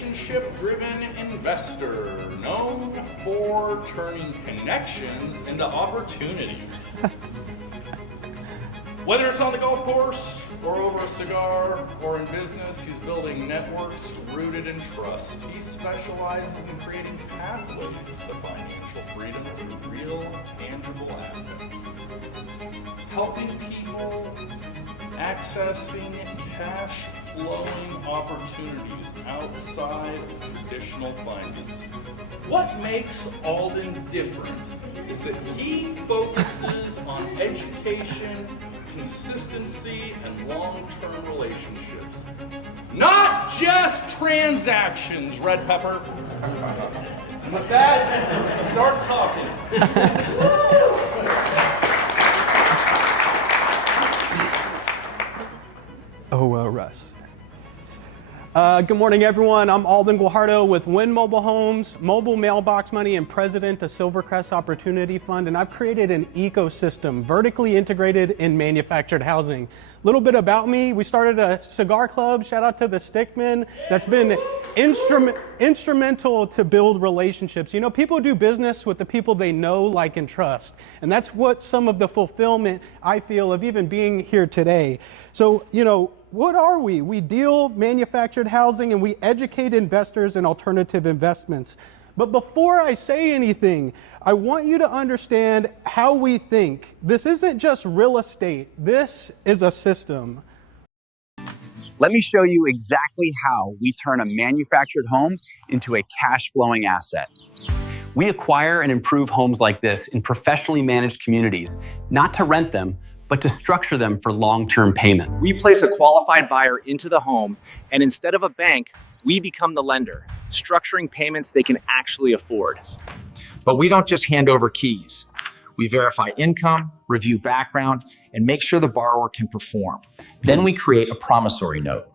relationship-driven investor known for turning connections into opportunities. Whether it's on the golf course, or over a cigar, or in business, he's building networks rooted in trust. He specializes in creating pathways to financial freedom through real, tangible assets. Helping people accessing cash-flowing opportunities outside of traditional finance. What makes Alden different is that he focuses on education, consistency, and long-term relationships. Not just transactions, Red Pepper. And with that, start talking. Russ. Good morning, everyone. I'm Alden Guajardo with Win Mobile Homes, Mobile Mailbox Money, and president of Silvercrest Opportunity Fund. And I've created an ecosystem vertically integrated in manufactured housing. A little bit about me. We started a cigar club. Shout out to the Stickman. That's been instrumental to build relationships. You know, people do business with the people they know, like, and trust. And that's what some of the fulfillment I feel of even being here today. So, you know, what are we? We deal manufactured housing and we educate investors in alternative investments. But before I say anything, I want you to understand how we think. This isn't just real estate. This is a system. Let me show you exactly how we turn a manufactured home into a cash-flowing asset. We acquire and improve homes like this in professionally managed communities, not to rent them, but to structure them for long-term payments. We place a qualified buyer into the home, and instead of a bank, we become the lender, structuring payments they can actually afford. But we don't just hand over keys. We verify income, review background, and make sure the borrower can perform. Then we create a promissory note,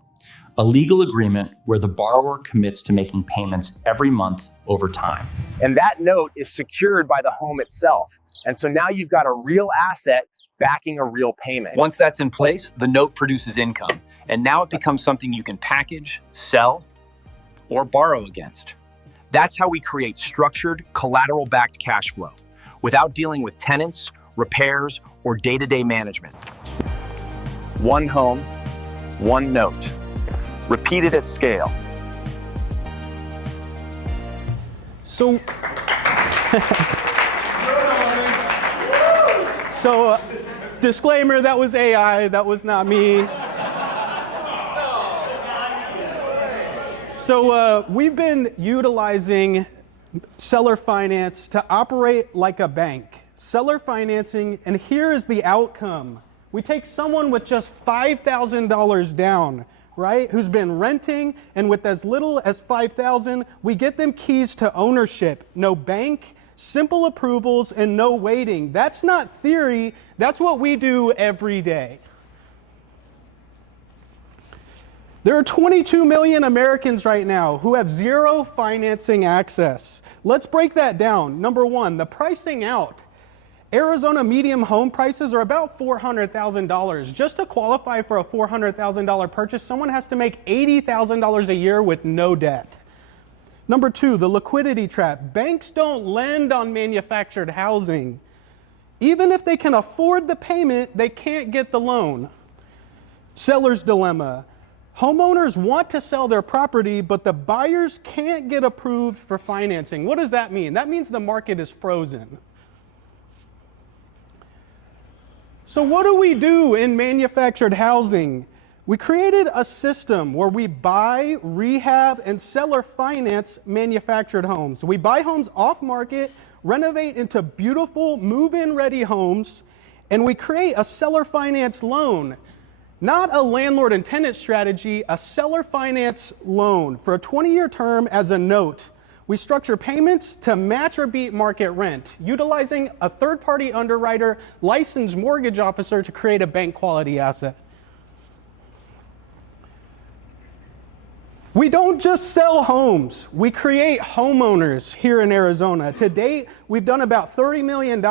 a legal agreement where the borrower commits to making payments every month over time. And that note is secured by the home itself. And so now you've got a real asset backing a real payment. Once that's in place, the note produces income, and now it becomes something you can package, sell, or borrow against. That's how we create structured, collateral-backed cash flow without dealing with tenants, repairs, or day-to-day management. One home, one note. Repeated at scale. So, disclaimer, that was AI, that was not me. So we've been utilizing seller finance to operate like a bank. Seller financing, and here is the outcome. We take someone with just $5,000 down, right, who's been renting, and with as little as $5,000, we get them keys to ownership. No bank, simple approvals, and no waiting. That's not theory, that's what we do every day. There are 22 million Americans right now who have zero financing access. Let's break that down. Number one, the pricing out. Arizona medium home prices are about $400,000. Just to qualify for a $400,000 purchase, someone has to make $80,000 a year with no debt. Number two, the liquidity trap. Banks don't lend on manufactured housing. Even if they can afford the payment, they can't get the loan. Seller's dilemma. Homeowners want to sell their property, but the buyers can't get approved for financing. What does that mean? That means the market is frozen. So what do we do in manufactured housing? We created a system where we buy, rehab, and seller finance manufactured homes. We buy homes off market, renovate into beautiful move-in ready homes, and we create a seller finance loan. Not a landlord and tenant strategy, a seller finance loan for a 20-year term as a note. We structure payments to match or beat market rent, utilizing a third-party underwriter, licensed mortgage officer to create a bank quality asset. We don't just sell homes, we create homeowners here in Arizona. To date, we've done about $30 million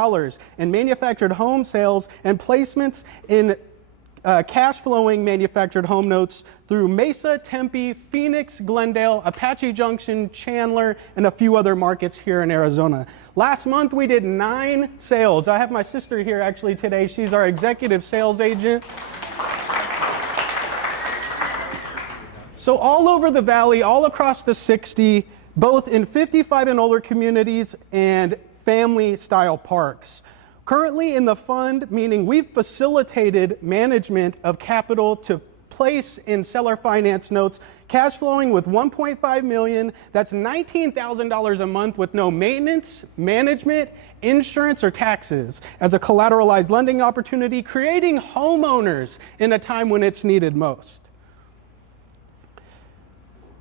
in manufactured home sales and placements in cash flowing manufactured home notes through Mesa, Tempe, Phoenix, Glendale, Apache Junction, Chandler, and a few other markets here in Arizona. Last month we did 9 sales. I have my sister here actually today. She's our executive sales agent. So all over the valley, all across the 60, both in 55 and older communities and family style parks. Currently in the fund, meaning we've facilitated management of capital to place in seller finance notes, cash flowing with $1.5 million. That's $19,000 a month with no maintenance, management, insurance, or taxes as a collateralized lending opportunity, creating homeowners in a time when it's needed most.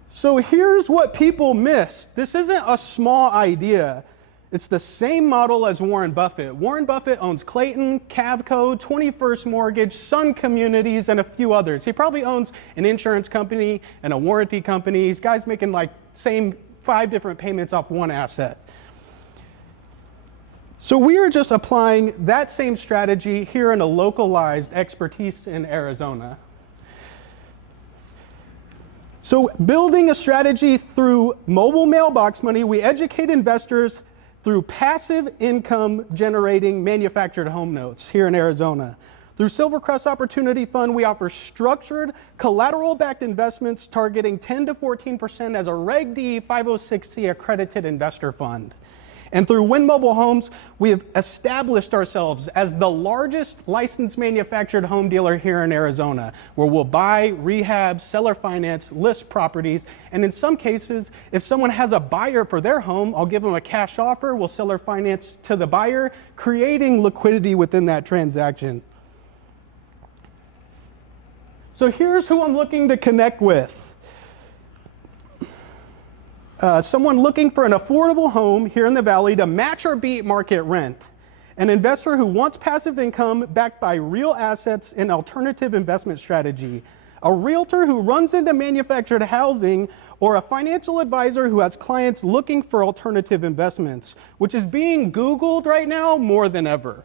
So here's what people miss. This isn't a small idea. It's the same model as Warren Buffett. Warren Buffett owns Clayton, Cavco, 21st Mortgage, Sun Communities, and a few others. He probably owns an insurance company and a warranty company. These guys making like same 5 different payments off one asset. So we are just applying that same strategy here in a localized expertise in Arizona. So building a strategy through mobile mailbox money, we educate investors through passive income generating manufactured home notes here in Arizona. Through Silvercrest Opportunity Fund, we offer structured collateral-backed investments targeting 10 to 14% as a Reg D 506C accredited investor fund. And through Win Mobile Homes, we have established ourselves as the largest licensed manufactured home dealer here in Arizona, where we'll buy, rehab, seller finance, list properties, and in some cases, if someone has a buyer for their home, I'll give them a cash offer, we'll seller finance to the buyer, creating liquidity within that transaction. So here's who I'm looking to connect with. Someone looking for an affordable home here in the Valley to match or beat market rent. An investor who wants passive income backed by real assets and alternative investment strategy. A realtor who runs into manufactured housing, or a financial advisor who has clients looking for alternative investments, which is being Googled right now more than ever.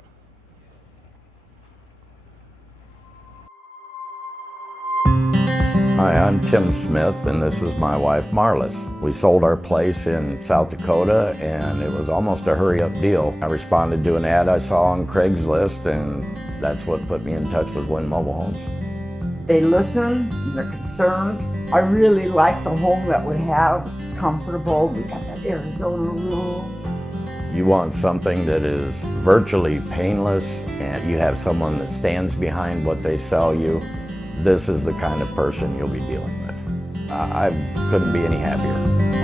Hi, I'm Tim Smith, and this is my wife, Marlis. We sold our place in South Dakota, and it was almost a hurry-up deal. I responded to an ad I saw on Craigslist, and that's what put me in touch with Win Mobile Homes. They listen, they're concerned. I really like the home that we have. It's comfortable. We got that Arizona room. You want something that is virtually painless, and you have someone that stands behind what they sell you. This is the kind of person you'll be dealing with. I couldn't be any happier.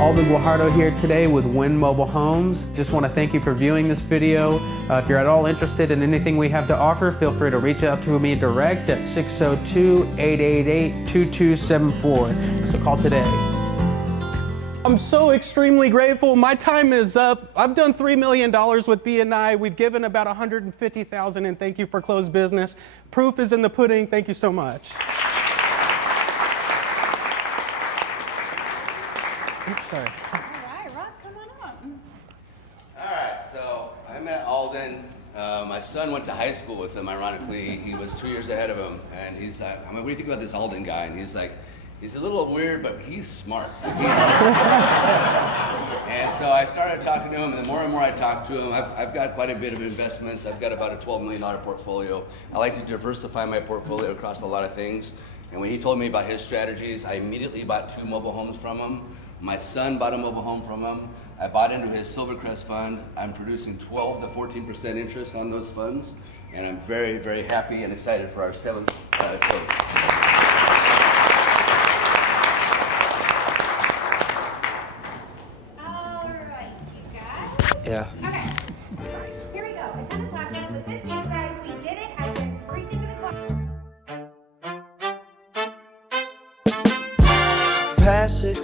Alden Guajardo here today with Win Mobile Homes. Just want to thank you for viewing this video. If you're at all interested in anything we have to offer, feel free to reach out to me direct at 602-888-2274. So call today. I'm so extremely grateful. My time is up. I've done $3 million with BNI. We've given about $150,000 in thank you for closed business. Proof is in the pudding. Thank you so much. Oops, sorry. All right, Ross, come on up. All right, so I met Alden. My son went to high school with him, ironically. He was 2 years ahead of him. And he's like, I'm like, what do you think about this Alden guy? And he's like, he's a little weird, but he's smart. And so I started talking to him, and the more and more I talked to him, I've got quite a bit of investments. I've got about a $12 million portfolio. I like to diversify my portfolio across a lot of things. And when he told me about his strategies, I immediately bought 2 mobile homes from him. My son bought a mobile home from him. I bought into his Silvercrest fund. I'm producing 12 to 14% interest on those funds. And I'm very, very happy and excited for our 7th close. Yeah. Okay. Here we go. A ton of plastic. With this game, guys, we did it. I've been reaching to the corner. Passive.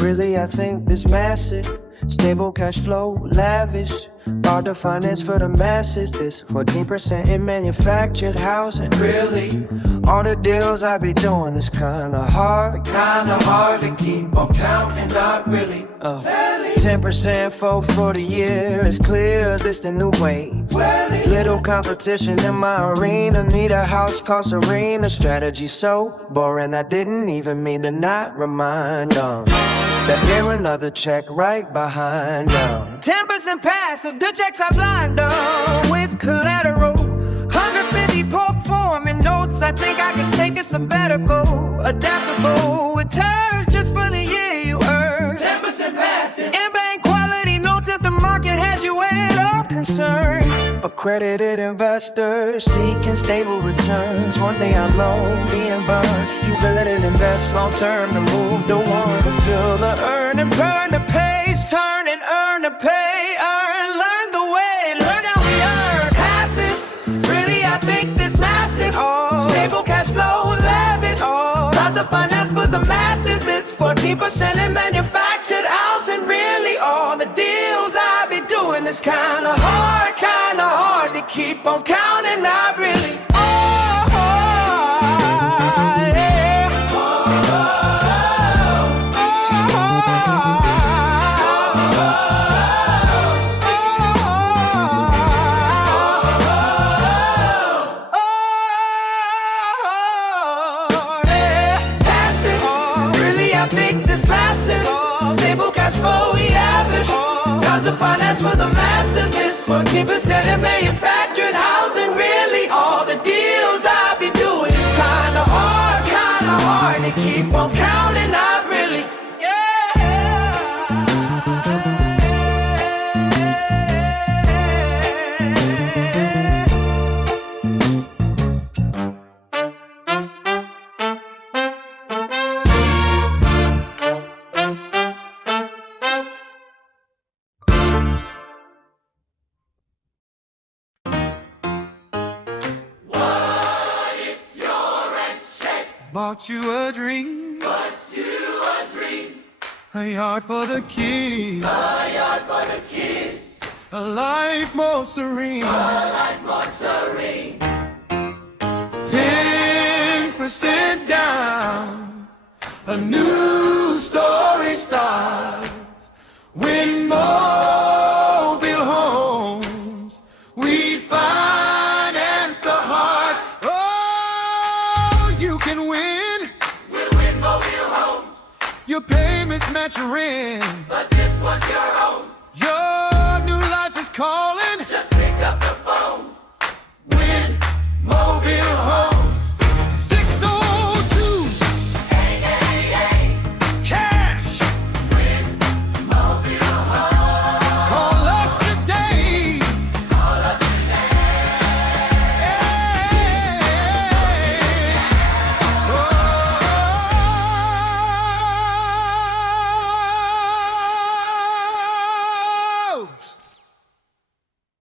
Really, I think this massive. Stable cash flow, lavish. Hard to finance for the masses. This 14% in manufactured housing. Really, all the deals I be doing is kinda hard to keep on counting. Not really. 10% for the year. It's clear this the new way. Little competition in my arena. Need a house cost arena. Strategy so boring I didn't even mean to not remind them that there another check right behind them. 10% passive, the checks I blind them with collateral. 150 performing notes. I think I can take a sabbatical. Adaptable returns just for the year you earn. 10% passive. In bank quality notes if the market has you at all concerned. Accredited investors seeking stable returns. One day I'm low, being burned. You let it invest long term to move the world until the earn and burn the pace. Turn and earn the pay. Earn, learn the way, learn how we earn. Passive, really I think this massive. Stable cash flow, lavish. Not the finance for the masses. This 14% in manufactured housing. Really all the deals I be doing is kinda hard to keep on counting. I really finance for the masses. This 14% in manufactured housing. Really all the deals I be doing is kinda hard to keep on counting. I really, bought you a dream. Bought you a dream. A yard for the kids. A yard for the kids. A life more serene. A life more serene. 10% down. A new story starts. When mobile homes we finance the heart. You can win. We'll win mobile homes. Your payments match your rent. But this one's your home. Your new life is calling.